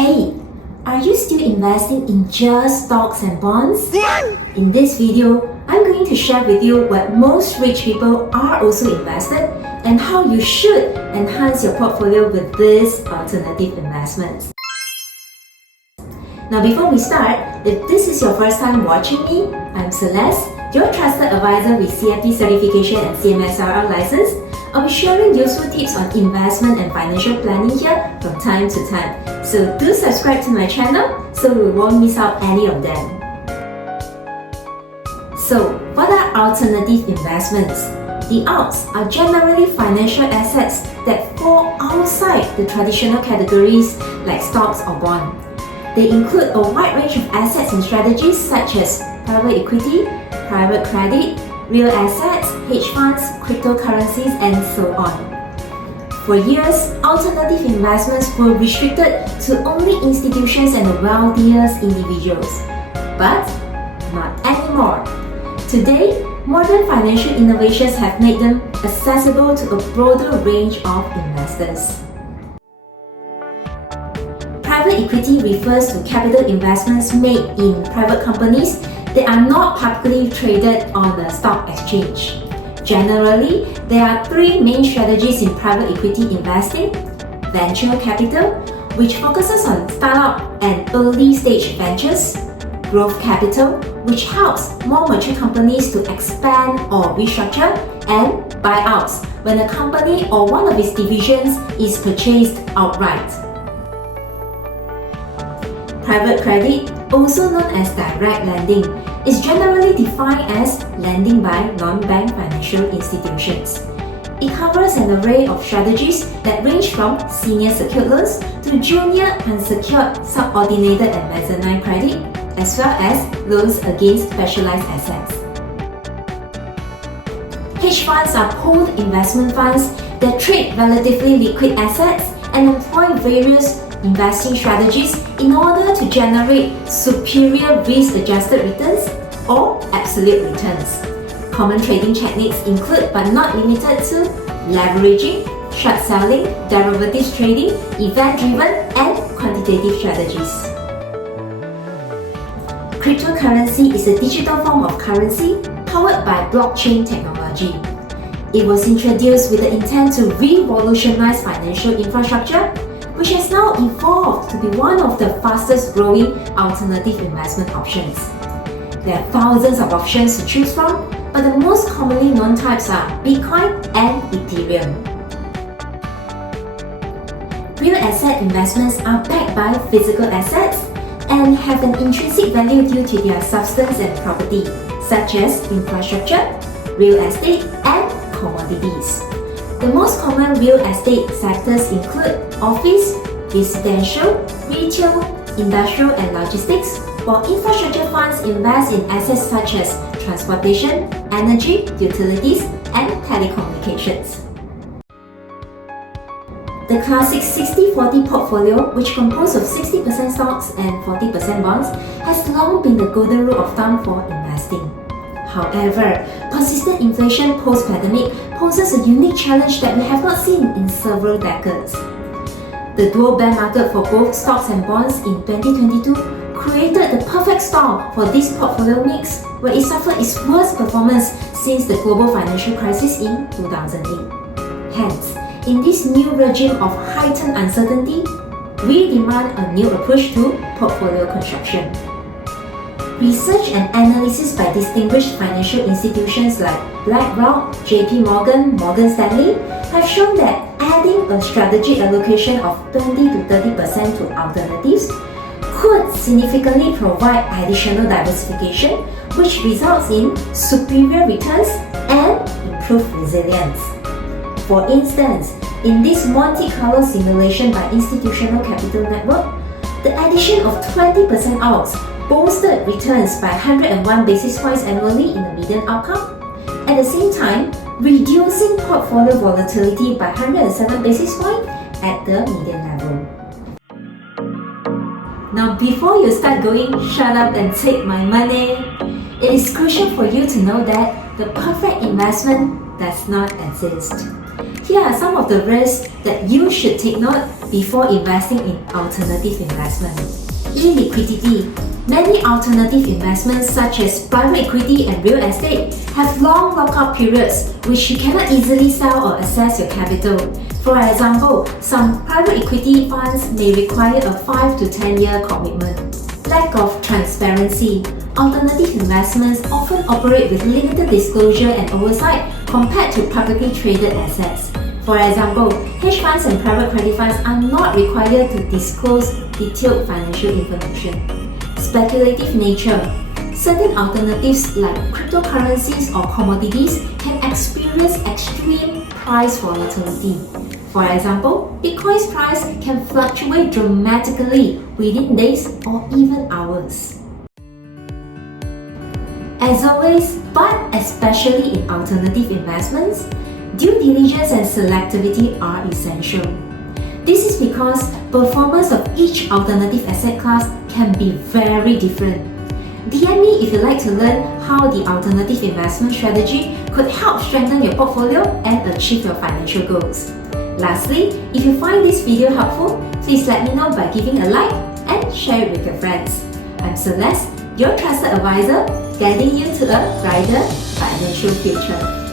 Hey, are you still investing in just stocks and bonds? In this video, I'm going to share with you what most rich people are also invested and how you should enhance your portfolio with these alternative investments. Now before we start, if this is your first time watching me, I'm Celeste, your trusted advisor with CFP certification and CMSRL license. I'll be sharing useful tips on investment and financial planning here from time to time. So do subscribe to my channel so you won't miss out any of them. So what are alternative investments? The alts are generally financial assets that fall outside the traditional categories like stocks or bonds. They include a wide range of assets and strategies such as private equity, private credit, real assets, hedge funds, cryptocurrencies, and so on. For years, alternative investments were restricted to only institutions and the wealthiest individuals. But not anymore. Today, modern financial innovations have made them accessible to a broader range of investors. Private equity refers to capital investments made in private companies that are not publicly traded on the stock exchange. Generally, there are three main strategies in private equity investing: venture capital, which focuses on startup and early stage ventures; growth capital, which helps more mature companies to expand or restructure; and buyouts, when a company or one of its divisions is purchased outright. Private credit, also known as direct lending, is generally defined as lending by non-bank financial institutions. It covers an array of strategies that range from senior secured loans to junior unsecured subordinated and mezzanine credit, as well as loans against specialized assets. Hedge funds are pooled investment funds that trade relatively liquid assets and employ various investing strategies in order to generate superior risk-adjusted returns or absolute returns. Common trading techniques include but not limited to leveraging, short selling, derivatives trading, event-driven, and quantitative strategies. Cryptocurrency is a digital form of currency powered by blockchain technology. It was introduced with the intent to revolutionize financial infrastructure, which has now evolved to be one of the fastest growing alternative investment options. There are thousands of options to choose from, but the most commonly known types are Bitcoin and Ethereum. Real asset investments are backed by physical assets and have an intrinsic value due to their substance and property, such as infrastructure, real estate, and commodities. The most common real estate sectors include office, residential, retail, industrial, and logistics, while infrastructure funds invest in assets such as transportation, energy, utilities, and telecommunications. The classic 60-40 portfolio, which composed of 60% stocks and 40% bonds, has long been the golden rule of thumb for investing. However, persistent inflation post-pandemic poses a unique challenge that we have not seen in several decades. The dual bear market for both stocks and bonds in 2022 created the perfect storm for this portfolio mix, where it suffered its worst performance since the global financial crisis in 2008. Hence, in this new regime of heightened uncertainty, we demand a new approach to portfolio construction. Research and analysis by distinguished financial institutions like BlackRock, JP Morgan, Morgan Stanley have shown that adding a strategic allocation of 20 to 30% to alternatives could significantly provide additional diversification, which results in superior returns and improved resilience. For instance, in this Monte Carlo simulation by Institutional Capital Network, the addition of 20% alts boosted returns by 101 basis points annually in the median outcome, at the same time reducing portfolio volatility by 107 basis points at the median level. Now before you start going, shut up and take my money, it is crucial for you to know that the perfect investment does not exist. Here are some of the risks that you should take note before investing in alternative investment. Illiquidity. Many alternative investments such as private equity and real estate have long lockout periods which you cannot easily sell or access your capital. For example, some private equity funds may require a 5 to 10 year commitment. Lack of transparency. Alternative investments often operate with limited disclosure and oversight compared to publicly traded assets. For example, hedge funds and private credit funds are not required to disclose detailed financial information. Speculative nature. Certain alternatives like cryptocurrencies or commodities can experience extreme price volatility. For example, Bitcoin's price can fluctuate dramatically within days or even hours. As always, but especially in alternative investments, due diligence and selectivity are essential. This is because performance of each alternative asset class can be very different. DM me if you'd like to learn how the alternative investment strategy could help strengthen your portfolio and achieve your financial goals. Lastly, if you find this video helpful, please let me know by giving a like and share it with your friends. I'm Celeste, your trusted advisor, guiding you to a brighter financial future.